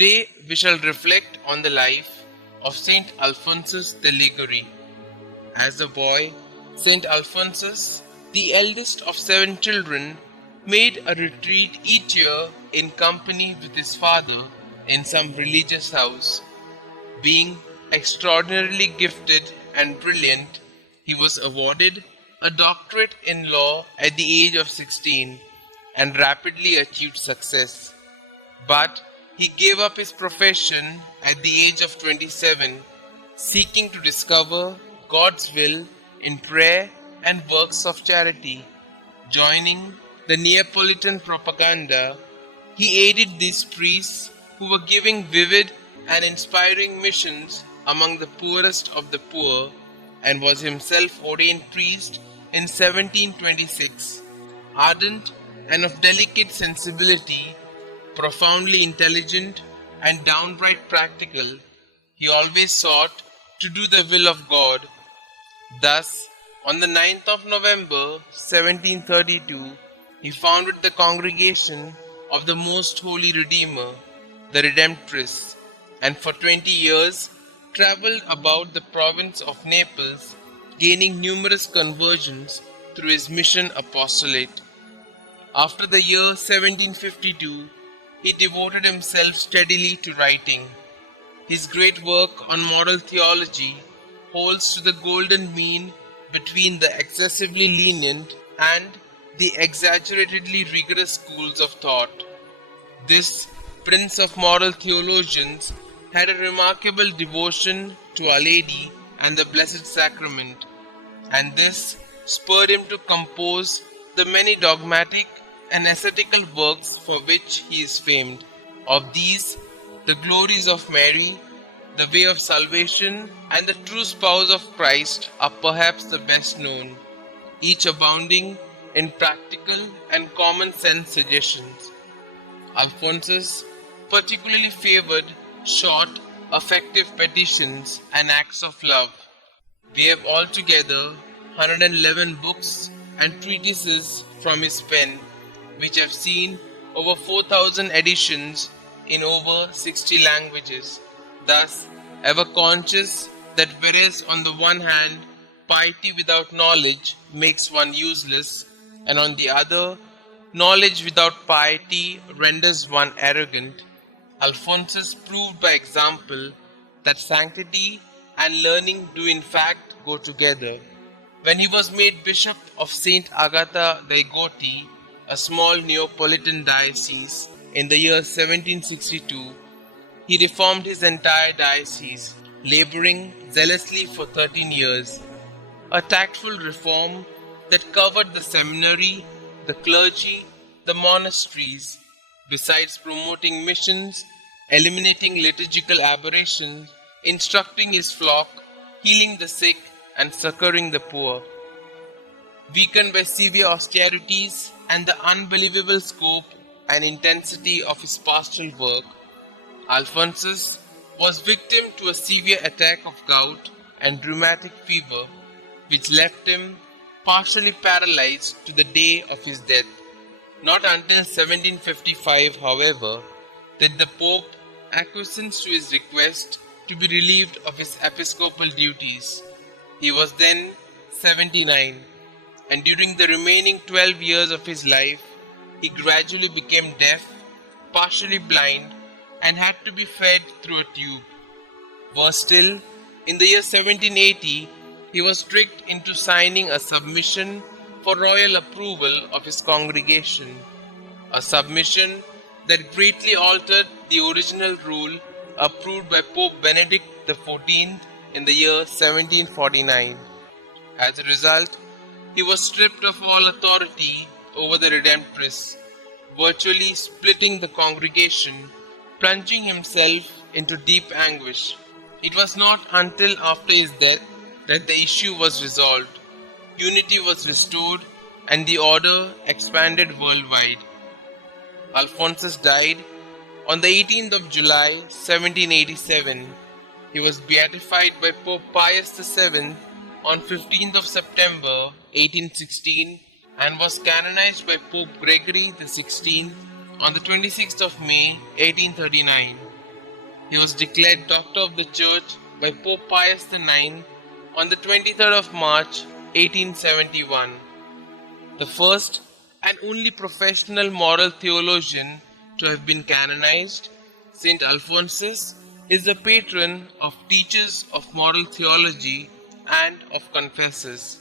Today we shall reflect on the life of St Alphonsus De Ligouri. As a boy, St Alphonsus, the eldest of 7 children, made a retreat each year in company with his father in some religious house. Being extraordinarily gifted and brilliant, he was awarded a doctorate in law at the age of 16 and rapidly achieved success. But he gave up his profession at the age of 27, seeking to discover God's will in prayer and works of charity. Joining the Neapolitan propaganda, he aided these priests who were giving vivid and inspiring missions among the poorest of the poor, and was himself ordained priest in 1726. Ardent and of delicate sensibility, profoundly intelligent and downright practical, he always sought to do the will of God. Thus, on the 9th of November 1732, he founded the Congregation of the Most Holy Redeemer, the Redemptorists, and for 20 years travelled about the province of Naples, gaining numerous conversions through his mission apostolate. After the year 1752, he devoted himself steadily to writing. His great work on moral theology holds to the golden mean between the excessively lenient and the exaggeratedly rigorous schools of thought. This prince of moral theologians had a remarkable devotion to Our Lady and the Blessed Sacrament, and this spurred him to compose the many dogmatic and ascetical works for which he is famed. Of these, the Glories of Mary, the Way of Salvation, and the True Spouse of Christ are perhaps the best known, each abounding in practical and common sense suggestions. Alphonsus particularly favored short, effective petitions and acts of love. We have altogether 111 books and treatises from his pen, which have seen over 4,000 editions in over 60 languages. Thus, ever conscious that whereas on the one hand, piety without knowledge makes one useless, and on the other, knowledge without piety renders one arrogant, Alphonsus proved by example that sanctity and learning do in fact go together. When he was made Bishop of St Agata dei Goti, a small Neapolitan diocese, in the year 1762, he reformed his entire diocese, laboring zealously for 13 years. A tactful reform that covered the seminary, the clergy, the monasteries, besides promoting missions, eliminating liturgical aberrations, instructing his flock, healing the sick, and succoring the poor. Weakened by severe austerities and the unbelievable scope and intensity of his pastoral work, Alphonsus was victim to a severe attack of gout and rheumatic fever, which left him partially paralyzed to the day of his death. Not until 1755, however, did the Pope acquiesce to his request to be relieved of his episcopal duties. He was then 79, and during the remaining 12 years of his life, he gradually became deaf, partially blind, and had to be fed through a tube. Worse still, in the year 1780, he was tricked into signing a submission for royal approval of his congregation, a submission that greatly altered the original rule approved by Pope Benedict XIV in the year 1749. As a result, he was stripped of all authority over the Redemptorists, virtually splitting the congregation, plunging himself into deep anguish. It was not until after his death that the issue was resolved, unity was restored, and the order expanded worldwide. Alphonsus died on the 18th of July 1787. He was beatified by Pope Pius VII on 15th of September 1816 and was canonized by Pope Gregory XVI on the 26th of May 1839. He was declared Doctor of the Church by Pope Pius IX on the 23rd of March 1871. The first and only professional moral theologian to have been canonized, St Alphonsus is the patron of teachers of moral theology and of confessors.